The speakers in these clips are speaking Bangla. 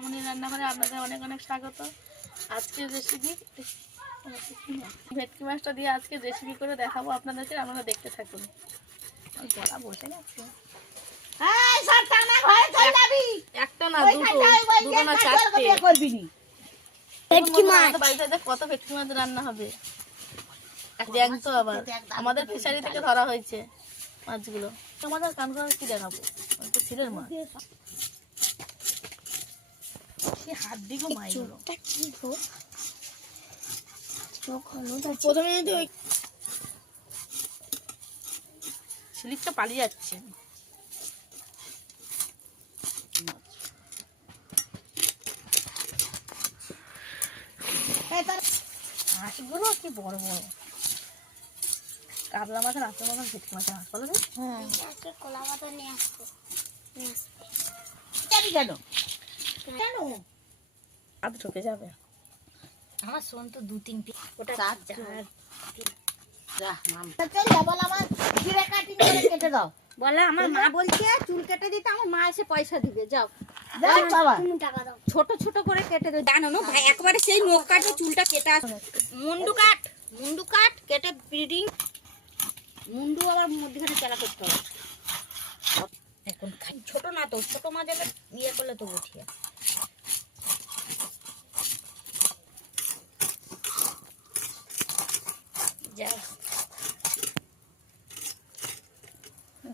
মামনির রান্নাঘরে আপনাদের অনেক অনেক স্বাগত। আজকের রেসিপি ভেটকি মাছটা দিয়ে আজকে রেসিপি করে দেখাবো আপনাদেরকে, আপনারা দেখতে থাকুন। গলা বসে গেছে। একটা না দুটো না চারটে বাড়িতে কত ভেটকি মাছ রান্না হবে। জ্যান্ত আবার আমাদের ফিশারি থেকে ধরা হয়েছে মাছগুলো। আমাদের কান করে কি দেখাবো, ছিলের মাছ। প্রথমে যদি ওই স্লিপটা পালিয়ে যাচ্ছে। হাঁসগুলো কি বড় বড়, কাতলা মাছের হাঁসের মতন ভেটকি মাছের হাঁস বলো। কলা পাতা নিয়ে আসবো কেন কেন হাত ঢুকে যাবে। আমার শোন তো 2-3 পিস ওটা বলে আমার মা বলছে চুল কেটে দিতে, আমার মা এসে পয়সা দিবে। যাও ছোট ছোট করে কেটে দেবে। জানো না ভাই, একবারে সেই নখ কাটে চুলটা কেটে আসে। মুন্ডু কাট কেটে ব্রিডিং মুন্ডু আবার মধ্যখানে চালা করতে হবে। এখন ছোট না তো, ছোট মাছ এলে ইয়ে করলে তো উঠিয়ে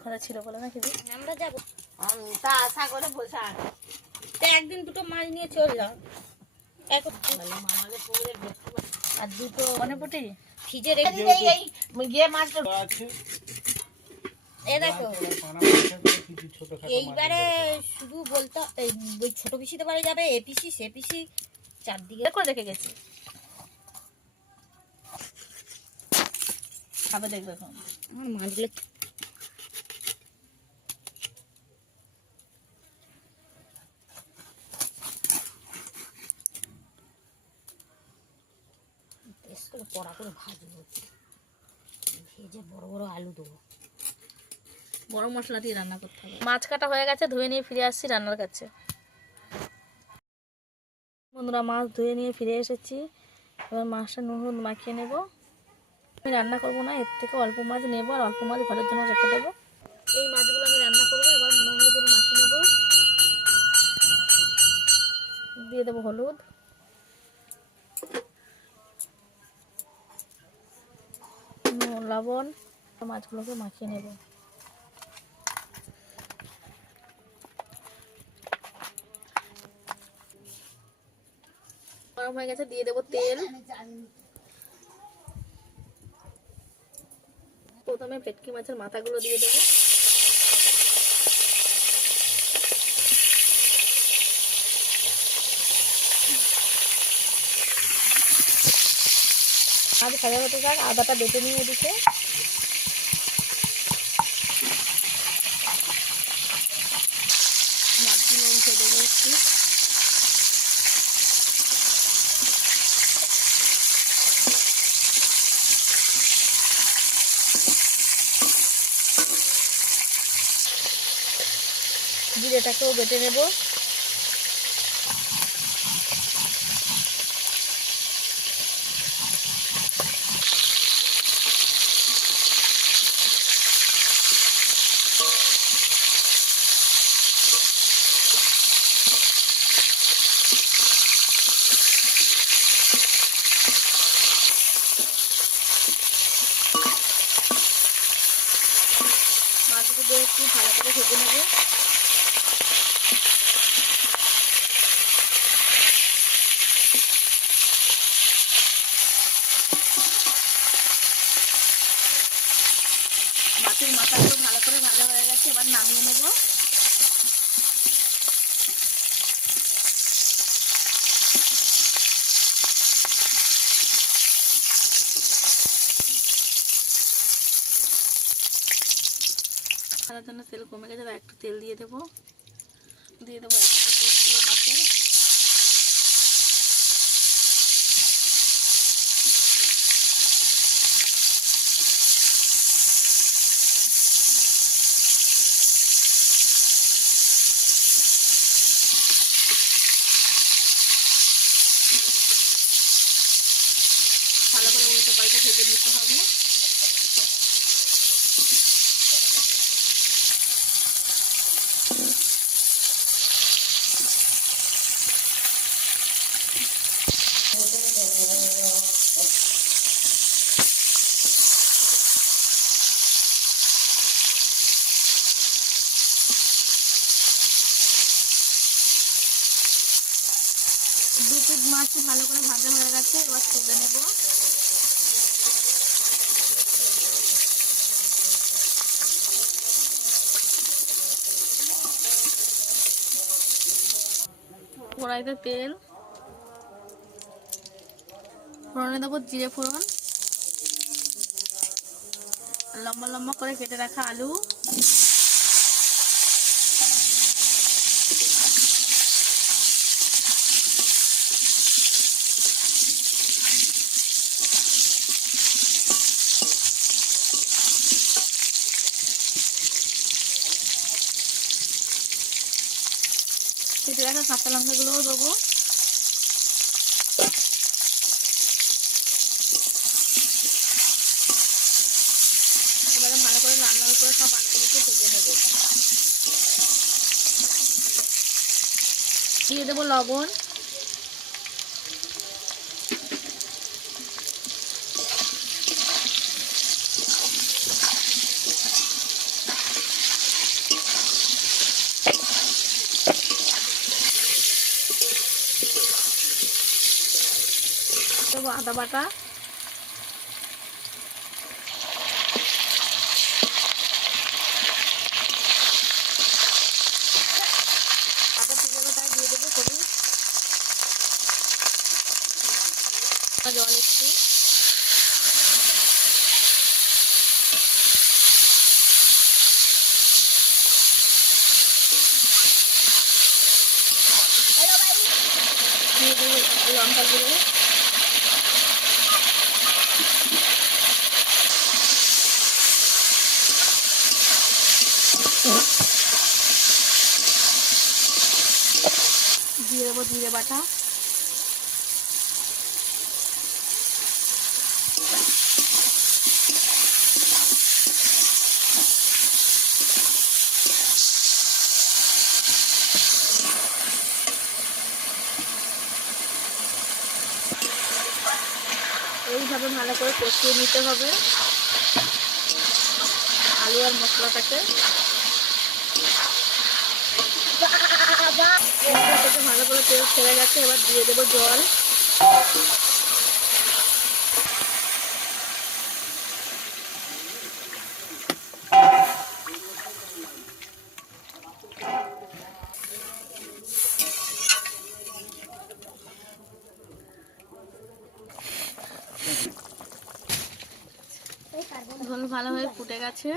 ঘরে ছিল বলে না খেতে আমরা যাবো তা আশা করে বসে একদিন দুটো মাছ নিয়ে চল যাও। আর দুটো মনেপটি ফ্রিজে রেখে মাছটা দেখো। এইবারে শুধু বলতে ওই ছোট পিসিতে বাড়ি যাবে, এ পিসি সে পিসি চারদিকে করে রেখে গেছে। খাবে দেখবে এখন আমার মাছগুলো কড়া করে ভাজবো, ভেজে বড় বড় আলু দেবো। বড় মশলা দিয়ে রান্না করতে হবে। মাছ কাটা হয়ে গেছে, ধুয়ে নিয়ে ফিরে আসছি রান্নার কাছে। বন্ধুরা মাছ ধুয়ে নিয়ে ফিরে এসেছি। এবার মাছটা নুন হলুদ মাখিয়ে নেব। আমি রান্না করবো না, এর থেকে অল্প মাছ নেবো আর অল্প মাছ ঘরের জন্য রেখে দেবো। এই মাছগুলো আমি রান্না করবো। এবার নুন হলুদ মাখিয়ে নেবো, দিয়ে দেবো হলুদ, লবণ, মাছগুলোকে মাখিয়ে নেব। গরম হয়ে গেছে, দিয়ে দেবো তেল। প্রথমে ভেটকি মাছের মাথাগুলো দিয়ে দেবো। আজ ভাজা হতে থাক, আদাটা বেটে নিয়ে এদিকে মাছগুলো উঠে দেবো একটু। জিরেটাকেও বেটে নেব। মাছগুলো একটু ভালো করে ভেজে নেব। মাছের মাথাগুলো ভালো করে ভাজা হয়ে গেছে, এবার নামিয়ে নেব। ভাজার জন্য তেল কমে গেছে, একটু তেল দিয়ে দেবো। দিয়ে দেবো 1 কিলো মাছের। কড়াইটা ভেজে নিতে হবে। দু পিস মাছই ভালো করে ভাজা হয়ে গেছে, এবার তুলে নেব। কড়াইতে তেল, ফোড়নে দেবো জিরে ফোড়ন, লম্বা লম্বা করে কেটে রাখা আলু, কেটে রাখা কাঁচা লঙ্কাগুলোও দেবো। এবারে ভালো করে লাল লাল করে সব আলুগুলোকে ভেজে নেবো। দিয়ে দেবো লবণ, দেবো আদা বাটা, আদা থেকে তাই দিয়ে দেবো হলুদ, জল একটু, দিয়ে দেবো লঙ্কা গুঁড়ো, দিয়ে দেবো জিরে বাটা, এইভাবে ভালো করে কষিয়ে নিতে হবে আলু আর মশলাটাকে। ভালো করে তেল ছেড়ে গেছে, এবার দিয়ে দেবো জল। ঝোল ভালোভাবে ফুটে গেছে,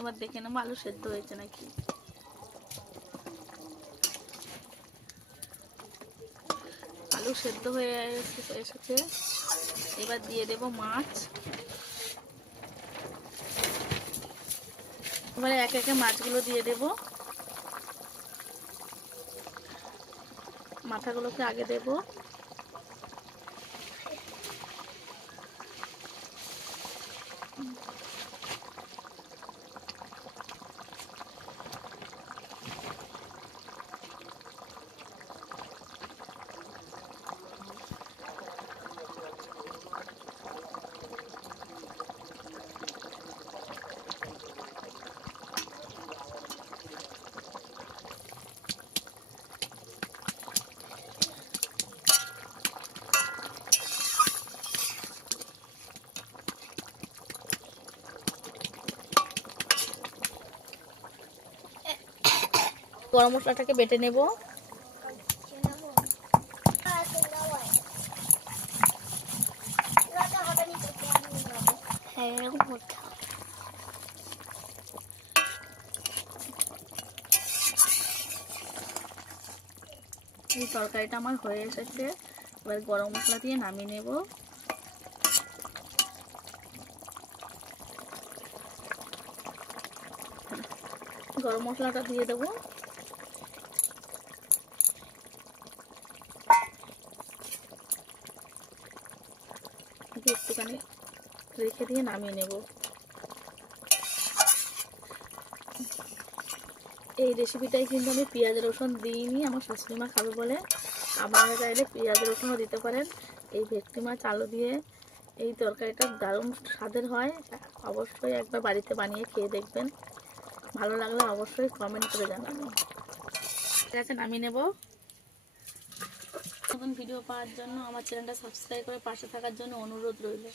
এবার দেখে নেবো আলু সেদ্ধ হয়েছে নাকি। আলু সেদ্ধ হয়ে এসেছে, এবার দিয়ে দেব মাছ। এবারে একে একে মাছগুলো দিয়ে দেব, মাথাগুলোকে আগে দেব। গরম মশলাটাকে বেটে নেব। এই তরকারিটা আমার হয়ে এসেছে, এবার গরম মশলা দিয়ে নামিয়ে নেব। গরম মশলাটা দিয়ে দেবো, একটুখানি রেখে দিয়ে নামিয়ে নেব। এই রেসিপিটাই কিন্তু আমি পেঁয়াজ রসুন দিইনি, আমার শাশুড়ি মা খাবে বলে। আপনারা চাইলে পেঁয়াজ রসুনও দিতে পারেন। এই ভেটকি মাছ আলু দিয়ে এই তরকারিটা দারুণ স্বাদের হয়। অবশ্যই একবার বাড়িতে বানিয়ে খেয়ে দেখবেন, ভালো লাগলে অবশ্যই কমেন্ট করে জানাবেন। ঠিক আছে, নামিয়ে নেব। নতুন ভিডিও পাওয়ার জন্য আমার চ্যানেলটা সাবস্ক্রাইব করে পাশে থাকার জন্য অনুরোধ রইল।